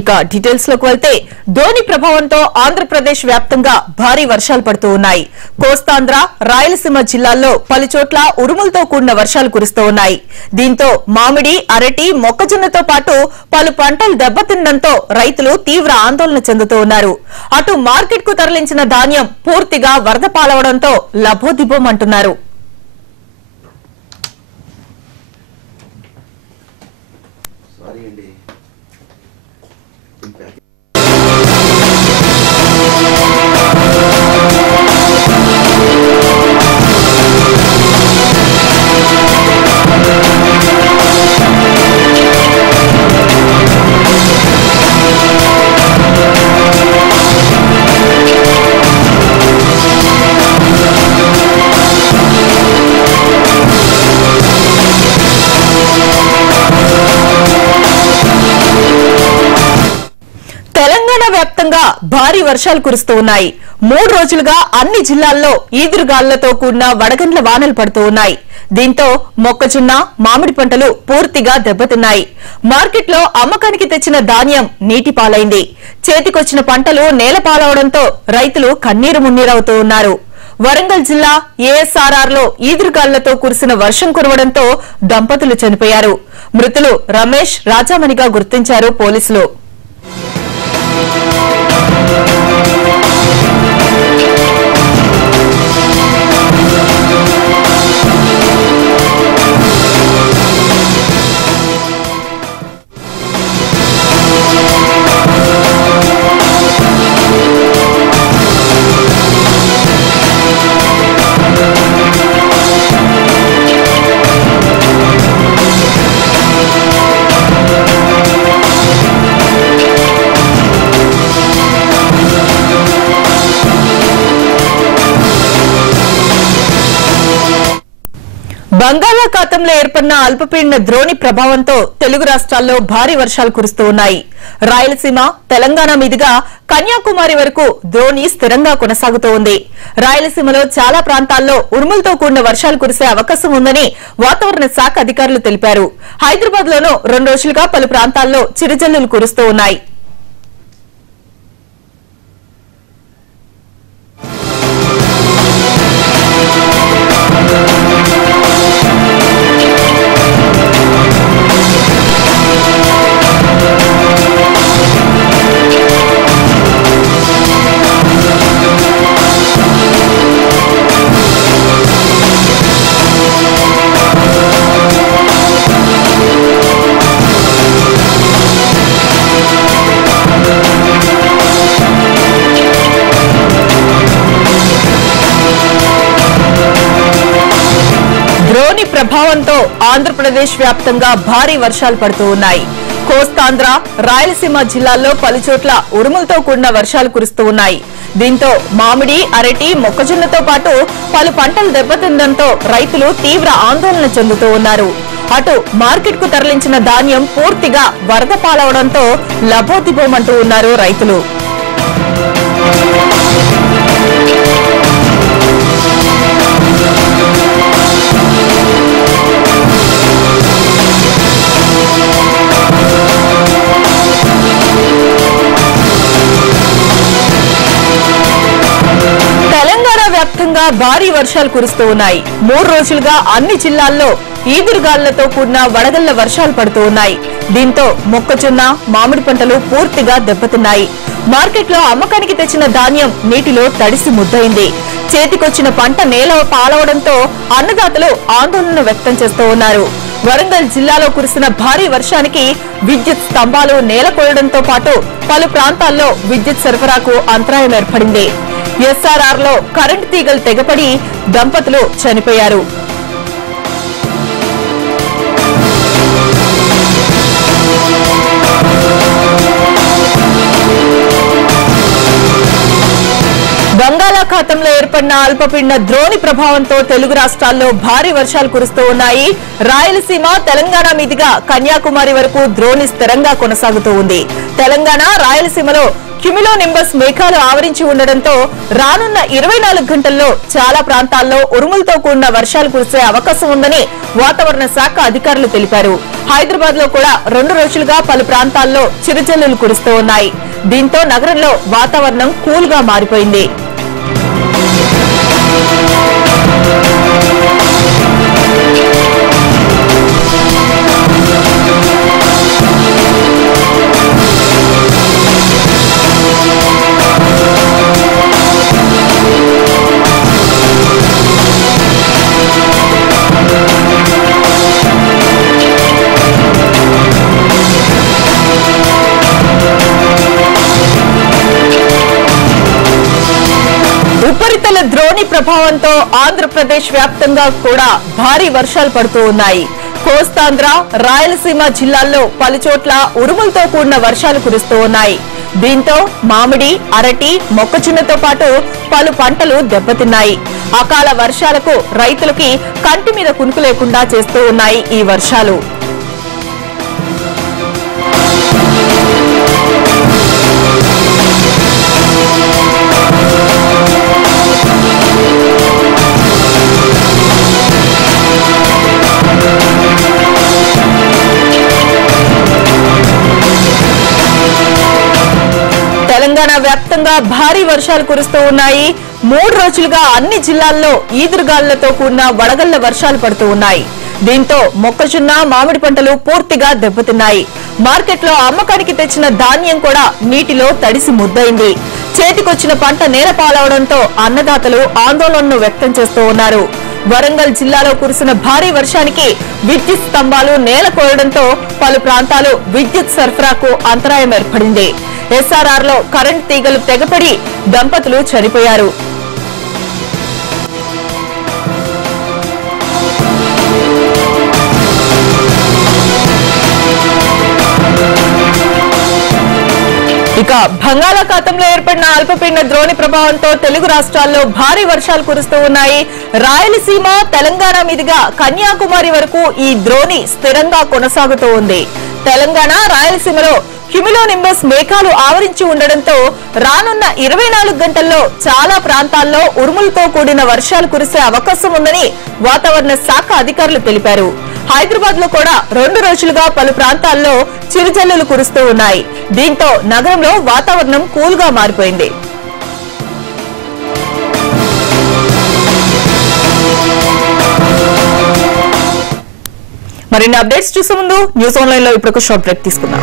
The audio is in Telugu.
ఇక డీటెయిల్స్ లోకి వెళ్తే ధోని ప్రభావంతో ఆంధ్రప్రదేశ్ వ్యాప్తంగా భారీ వర్షాలు పడుతూ ఉన్నాయి. కోస్తాంధ్ర, రాయలసీమ జిల్లాల్లో పలుచోట్ల ఉరుములతో కూడిన వర్షాలు కురుస్తూ ఉన్నాయి. దీంతో మామిడి, అరటి, మొక్కజొన్నతో పాటు పలు పంటలు దెబ్బతినడంతో రైతులు తీవ్ర ఆందోళన చెందుతూ ఉన్నారు. అటు మార్కెట్ కు తరలించిన ధాన్యం పూర్తిగా వరద పాలవడంతో లబోదిబోమంటున్నారు. తెలంగాణ వ్యాప్తంగా భారీ వర్షాలు కురుస్తూ ఉన్నాయి. 3 రోజులుగా అన్ని జిల్లాల్లో ఈదురుగాలులతో కూడిన వడగండ్ల వానలు పడుతూ ఉన్నాయి. దీంతో మొక్కజొన్న, మామిడి పంటలు పూర్తిగా దెబ్బతిన్నాయి. మార్కెట్లో అమ్మకానికి తెచ్చిన ధాన్యం నీటి పాలైంది. చేతికొచ్చిన పంటలు నేలపాలవడంతో రైతులు కన్నీరు మున్నీరవుతూ ఉన్నారు. వరంగల్ జిల్లా ఏఎస్ఆర్ఆర్ లో ఈదురుగాలులతో కురిసిన వర్షం కురవడంతో దంపతులు చనిపోయారు. మృతులు రమేష్, రాజామణిగా గుర్తించారు పోలీసులు. బంగాళాఖాతంలో ఏర్పడిన అల్పపీడన ద్రోణి ప్రభావంతో తెలుగు రాష్ట్రాల్లో భారీ వర్షాలు కురుస్తూ ఉన్నాయి. రాయలసీమ, తెలంగాణ మీదుగా కన్యాకుమారి వరకు ద్రోణి స్థిరంగా కొనసాగుతూ ఉంది. రాయలసీమలో చాలా ప్రాంతాల్లో ఉరుములతో కూడిన వర్షాలు కురిసే అవకాశం ఉందని వాతావరణ శాఖ అధికారులు తెలిపారు. హైదరాబాద్ లోనూ 2 రోజులుగా పలు ప్రాంతాల్లో చిరుజల్లులు కురుస్తూ ఉన్నాయి. ద్రోణి ప్రభావంతో ఆంధ్రప్రదేశ్ వ్యాప్తంగా భారీ వర్షాలు పడుతూ ఉన్నాయి. కోస్తాంధ్ర, రాయలసీమ జిల్లాల్లో పలుచోట్ల ఉరుములతో కూడిన వర్షాలు కురుస్తూ ఉన్నాయి. దీంతో మామిడి, అరటి, మొక్కజొన్నతో పాటు పలు పంటలు దెబ్బతినడంతో రైతులు తీవ్ర ఆందోళన చెందుతూ ఉన్నారు. అటు మార్కెట్ కు తరలించిన ధాన్యం పూర్తిగా వరద పాలవడంతో లబోదిబోమంటూ ఉన్నారు రైతులు. వ్యాప్తంగా భారీ వర్షాలు కురుస్తూ ఉన్నాయి. 3 రోజులుగా అన్ని జిల్లాల్లో ఈదురుగాలులతో కూడిన వడగళ్ల వర్షాలు పడుతూ ఉన్నాయి. దీంతో మొక్కజొన్న, మామిడి పంటలు పూర్తిగా దెబ్బతిన్నాయి. మార్కెట్లో అమ్మకానికి తెచ్చిన ధాన్యం నీటిలో తడిసి ముద్దయింది. చేతికొచ్చిన పంట నేల పాలవడంతో అన్నదాతలు ఆందోళన వ్యక్తం చేస్తూ ఉన్నారు. వరంగల్ జిల్లాలో కురిసిన భారీ వర్షానికి విద్యుత్ స్తంభాలు నేలకొలడంతో పాటు పలు ప్రాంతాల్లో విద్యుత్ సరఫరాకు అంతరాయం ఏర్పడింది. ఎస్ఆర్ఆర్ లో కరెంటు తీగలు తెగపడి దంపతులు చనిపోయారు. బంగాళాఖాతంలో ఏర్పడిన అల్పపీడన ద్రోణి ప్రభావంతో తెలుగు రాష్ట్రాల్లో భారీ వర్షాలు కురుస్తూ ఉన్నాయి. రాయలసీమ, తెలంగాణ మీదుగా కన్యాకుమారి వరకు ద్రోణి స్థిరంగా కొనసాగుతూ ఉంది. తెలంగాణ, రాయలసీమలో క్యుములో నింబస్ మేఘాలు ఆవరించి ఉండడంతో రానున్న 24 గంటల్లో చాలా ప్రాంతాల్లో ఉరుములతో కూడిన వర్షాలు కురిసే అవకాశం ఉందని వాతావరణ శాఖ అధికారులు తెలిపారు. హైదరాబాద్ లో కూడా 2 రోజులుగా పలు ప్రాంతాల్లో చిరుజల్లులు కురుస్తూ ఉన్నాయి. దీంతో నగరంలో వాతావరణం కూల్ గా మారిపోయింది. ఉపరితల ద్రోణి ప్రభావంతో ఆంధ్రప్రదేశ్ వ్యాప్తంగా కూడా భారీ వర్షాలు పడుతూ ఉన్నాయి. కోస్తాంధ్ర, రాయలసీమ జిల్లాల్లో పలుచోట్ల ఉరుములతో కూడిన వర్షాలు కురుస్తూ ఉన్నాయి. దీంతో మామిడి, అరటి, మొక్కజొన్నతో పాటు పలు పంటలు దెబ్బతిన్నాయి. అకాల వర్షాలకు రైతులకి కంటి మీద కునుకు లేకుండా చేస్తూ ఉన్నాయి ఈ వర్షాలు. తెలంగాణ వ్యాప్తంగా భారీ వర్షాలు కురుస్తూ ఉన్నాయి. 3 రోజులుగా అన్ని జిల్లాల్లో ఈదురుగాలులతో కూడిన వడగళ్ల వర్షాలు పడుతూ ఉన్నాయి. దీంతో మొక్కజొన్న, మామిడి పంటలు పూర్తిగా దెబ్బతిన్నాయి. మార్కెట్లో అమ్మకానికి తెచ్చిన ధాన్యం కూడా నీటిలో తడిసి ముద్దయింది. చేతికొచ్చిన పంట నేలపాలవడంతో అన్నదాతలు ఆందోళనను వ్యక్తం చేస్తూ ఉన్నారు. వరంగల్ జిల్లాలో కురిసిన భారీ వర్షానికి విద్యుత్ స్తంభాలు నేలకోయడంతో పలు ప్రాంతాలు విద్యుత్ సరఫరాకు అంతరాయం ఏర్పడింది. ఎస్ఆర్ఆర్ లో కరెంట్ తీగలు తెగపడి దంపతులు చనిపోయారు. ఇక బంగాళాఖాతంలో ఏర్పడిన అల్పపీడన ద్రోణి ప్రభావంతో తెలుగు రాష్ట్రాల్లో భారీ వర్షాలు కురుస్తూ ఉన్నాయి. రాయలసీమ, తెలంగాణ మీదుగా కన్యాకుమారి వరకు ఈ ద్రోణి స్థిరంగా కొనసాగుతూ ఉంది. తెలంగాణ, రాయలసీమలో క్యుములో నింబస్ మేఘాలు ఆవరించి ఉండడంతో రానున్న 24 గంటల్లో చాలా ప్రాంతాల్లో ఉరుములతో కూడిన వర్షాలు కురిసే అవకాశం ఉందని వాతావరణ శాఖ అధికారులు తెలిపారు. హైదరాబాద్ లో కూడా 2 రోజులుగా పలు ప్రాంతాల్లో చిరుజల్లులు కురుస్తూ ఉన్నాయి. దీంతో నగరంలో వాతావరణం కూల్ గా మారిపోయింది. మరిన్ని అప్డేట్స్ చూసే ముందు న్యూస్ ఆన్లైన్ లో ఇప్పుడు ఒక షార్ట్ బ్రేక్ తీసుకుందాం.